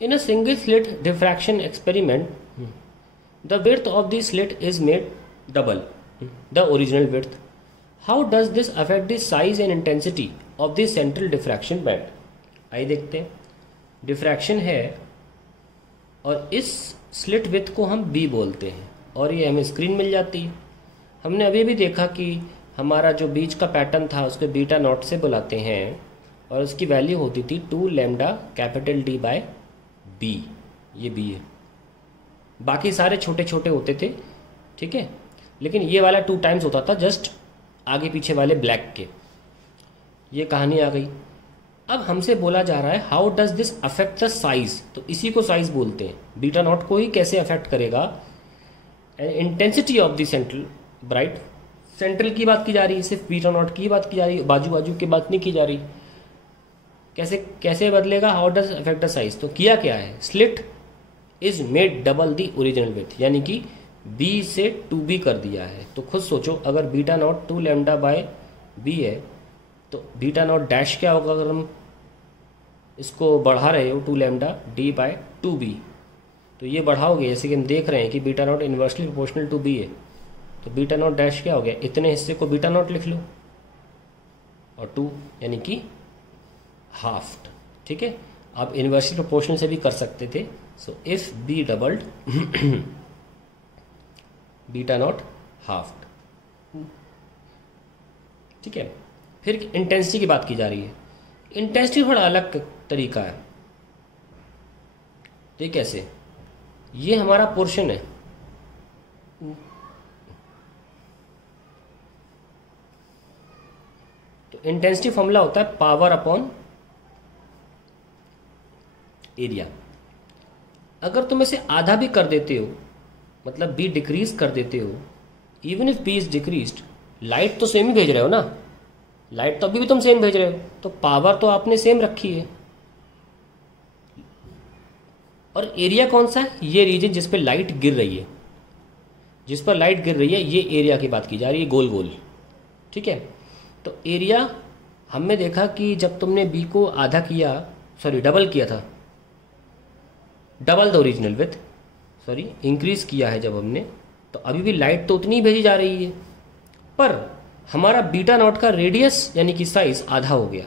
In a single slit diffraction experiment, the width of the slit is made double the original width. How does this affect the size and intensity of the central diffraction band? आइए देखते हैं. Diffraction है और इस slit width को हम b बोलते हैं और ये हमें स्क्रीन मिल जाती है. हमने अभी भी देखा कि हमारा जो बीच का पैटर्न था उसको बीटा नॉट से बुलाते हैं और उसकी वैल्यू होती थी 2 lambda capital D by B. ये B है, बाकी सारे छोटे छोटे होते थे, ठीक है, लेकिन ये वाला 2 टाइम्स होता था जस्ट आगे पीछे वाले ब्लैक के. ये कहानी आ गई. अब हमसे बोला जा रहा है how does this affect the size, तो इसी को साइज बोलते हैं. बीटा नॉट को ही कैसे अफेक्ट करेगा. Intensity of the central bright, central की बात की जा रही है, सिर्फ बीटा नॉट की बात की जा रही है, बाजू बाजू की बात नहीं की जा रही. कैसे कैसे बदलेगा, how does affect the size. तो किया क्या है, slit is made double the original width, यानी कि b से 2b कर दिया है. तो खुद सोचो, अगर beta not 2 lambda by b है तो बीटा नॉट डैश क्या होगा. अगर हम इसको बढ़ा रहे हो 2 लैम्डा d बाय 2b, तो ये बढ़ाओगे, जैसे कि हम देख रहे हैं कि beta not inversely proportional to b है, तो बीटा नॉट डैश क्या हो गया, इतने हिस्से को बीटा नॉट लिख लो और 2 यानी कि हाफ. ठीक है, आप इन्वर्सली प्रोपोर्शनल से भी कर सकते थे. So if b doubled beta not half. ठीक है, फिर इंटेंसिटी की बात की जा रही है. इंटेंसिटी थोड़ा अलग तरीका है. ये कैसे, ये हमारा पोर्शन है, तो इंटेंसिटी फॉर्मूला होता है पावर अपॉन एरिया. अगर तुम इसे आधा भी कर देते हो, मतलब b डिक्रीज कर देते हो, even if b is decreased, light तो सेम ही भेज रहे हो ना, लाइट तो अभी भी तुम सेम भेज रहे हो, तो पावर तो आपने सेम रखी है. और एरिया कौन सा है, ये रीजन जिस पे लाइट गिर रही है, जिस पर लाइट गिर रही है, ये एरिया की बात की जा रही है, गोल गोल. ठीक है, तो एरिया हमने देखा कि जब तुमने b को आधा किया, सॉरी डबल किया था, double the original width, sorry increase किया है जब हमने, तो अभी भी लाइट तो उतनी भेजी जा रही है, पर हमारा बीटा नॉट का रेडियस यानी कि साइज आधा हो गया.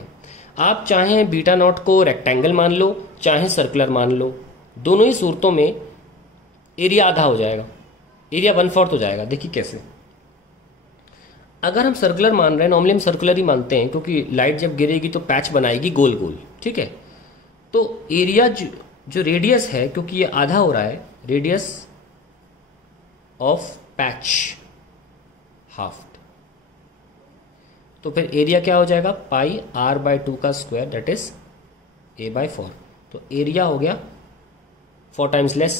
आप चाहे बीटा नॉट को रेक्टेंगल मान लो, चाहे सर्कुलर मान लो, दोनों ही सूरतों में एरिया आधा हो जाएगा, एरिया 1/4 हो जाएगा. देखिए कैसे, अगर हम सर्कुलर मान रहे हैं, नॉर्मली हम सर्कुलर ही मानते हैं क्योंकि लाइट जब गिरेगी तो पैच बनाएगी गोल गोल. ठीक है, तो एरिया जो रेडियस है, क्योंकि ये आधा हो रहा है, रेडियस ऑफ पैच हाफ, तो फिर एरिया क्या हो जाएगा, पाई r बाय 2 का square, that is a by 4. तो एरिया हो गया 4 times less,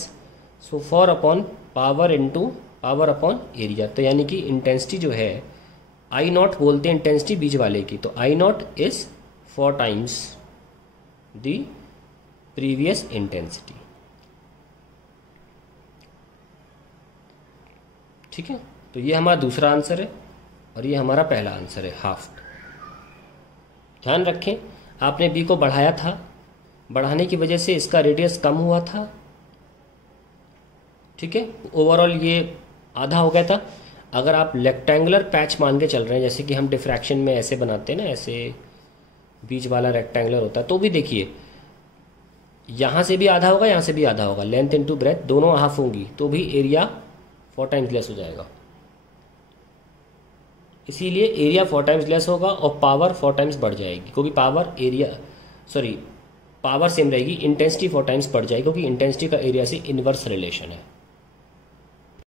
so 4 upon power into power upon area. तो यानी कि इंटेंसिटी जो है, आई नॉट बोलते हैं इंटेंसिटी बीच वाले की, तो I naught is 4 times the previous intensity. ठीक है, तो ये हमारा दूसरा आंसर है और ये हमारा पहला आंसर है, हाफ. ध्यान रखें, आपने b को बढ़ाया था, बढ़ाने की वजह से इसका रेडियस कम हुआ था. ठीक है, ओवरऑल ये आधा हो गया था. अगर आप रेक्टेंगुलर पैच मान के चल रहे हैं, जैसे कि हम डिफ्रैक्शन में ऐसे बनाते हैं ना, ऐसे बीच वाला रेक्टेंगुलर होता है, तो भी देखिए यहाँ से भी आधा होगा, यहाँ से भी आधा होगा, लेंथ इनटू ब्रेथ दोनों हाफ होंगी, तो भी एरिया 4 टाइम्स लेस हो जाएगा. इसीलिए एरिया 4 टाइम्स लेस होगा और पावर 4 टाइम्स बढ़ जाएगी, क्योंकि पावर सेम रहेगी, इंटेंसिटी 4 टाइम्स बढ़ जाएगी, क्योंकि इंटेंसिटी का एरिया से इनवर्स रिलेशन है.